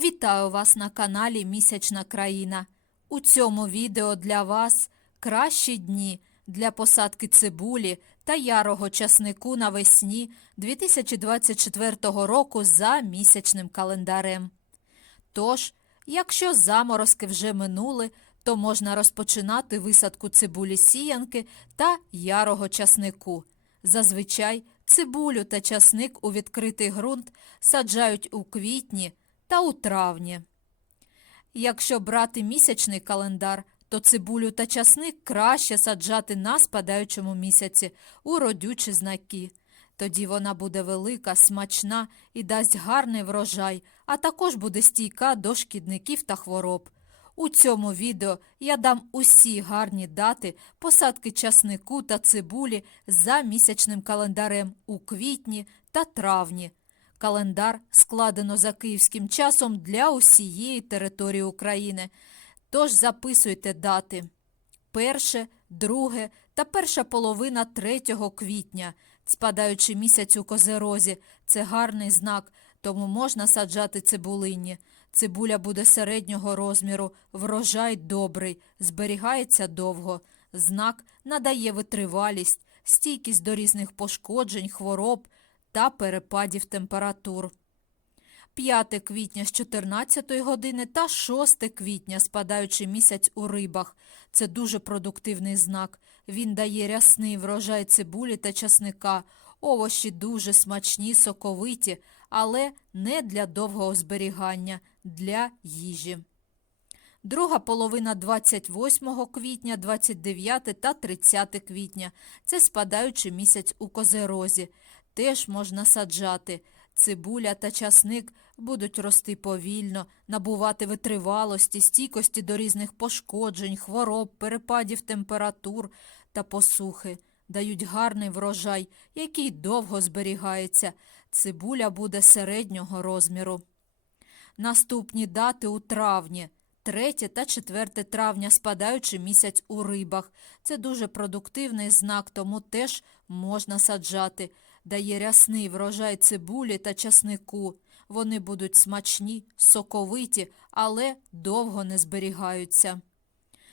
Вітаю вас на каналі Місячна країна. У цьому відео для вас кращі дні для посадки цибулі та ярого часнику навесні 2024 року за місячним календарем. Тож, якщо заморозки вже минули, то можна розпочинати висадку цибулі сіянки та ярого часнику. Зазвичай цибулю та часник у відкритий ґрунт саджають у квітні та у травні. Якщо брати місячний календар, то цибулю та часник краще саджати на спадаючому місяці у родючі знаки. Тоді вона буде велика, смачна і дасть гарний врожай, а також буде стійка до шкідників та хвороб. У цьому відео я дам усі гарні дати посадки часнику та цибулі за місячним календарем у квітні та травні. Календар складено за київським часом для усієї території України. Тож записуйте дати. Перше, друге та перша половина 3 квітня, спадаючи місяць у козерозі, це гарний знак, тому можна саджати цибулині. Цибуля буде середнього розміру, врожай добрий, зберігається довго. Знак надає витривалість, стійкість до різних пошкоджень, хвороб та перепадів температур. 5 квітня з 14 години та 6 квітня, спадаючи місяць у рибах. Це дуже продуктивний знак. Він дає рясний врожай цибулі та часника. Овощі дуже смачні, соковиті, але не для довгого зберігання, для їжі. Друга половина 28 квітня, 29 та 30 квітня. Це спадаючий місяць у козерозі. Теж можна саджати. Цибуля та часник будуть рости повільно, набувати витривалості, стійкості до різних пошкоджень, хвороб, перепадів температур та посухи. Дають гарний врожай, який довго зберігається. Цибуля буде середнього розміру. Наступні дати у травні. 3 та 4 травня спадаючи місяць у рибах. Це дуже продуктивний знак, тому теж можна саджати. Дає рясний врожай цибулі та часнику. Вони будуть смачні, соковиті, але довго не зберігаються.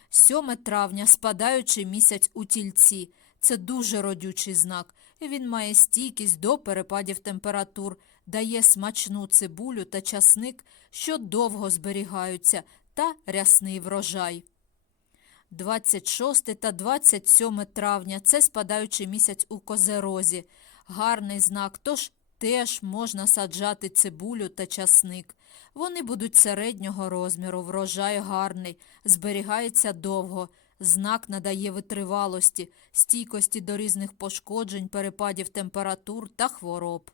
7 травня спадаючий місяць у тільці. Це дуже родючий знак. Він має стійкість до перепадів температур, дає смачну цибулю та часник, що довго зберігаються, та рясний врожай. 26 та 27 травня це спадаючий місяць у козерозі. Гарний знак, тож теж можна саджати цибулю та часник. Вони будуть середнього розміру, врожай гарний, зберігається довго. Знак надає витривалості, стійкості до різних пошкоджень, перепадів температур та хвороб.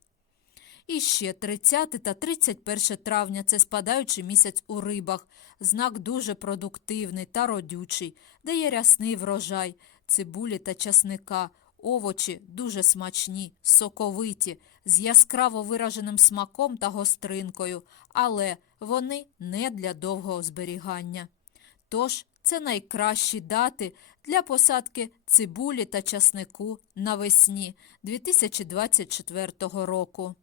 І ще 30 та 31 травня це спадаючий місяць у рибах. Знак дуже продуктивний та родючий, дає рясний врожай, цибулі та часника. Овочі дуже смачні, соковиті, з яскраво вираженим смаком та гостринкою, але вони не для довгого зберігання. Тож це найкращі дати для посадки цибулі та часнику навесні 2024 року.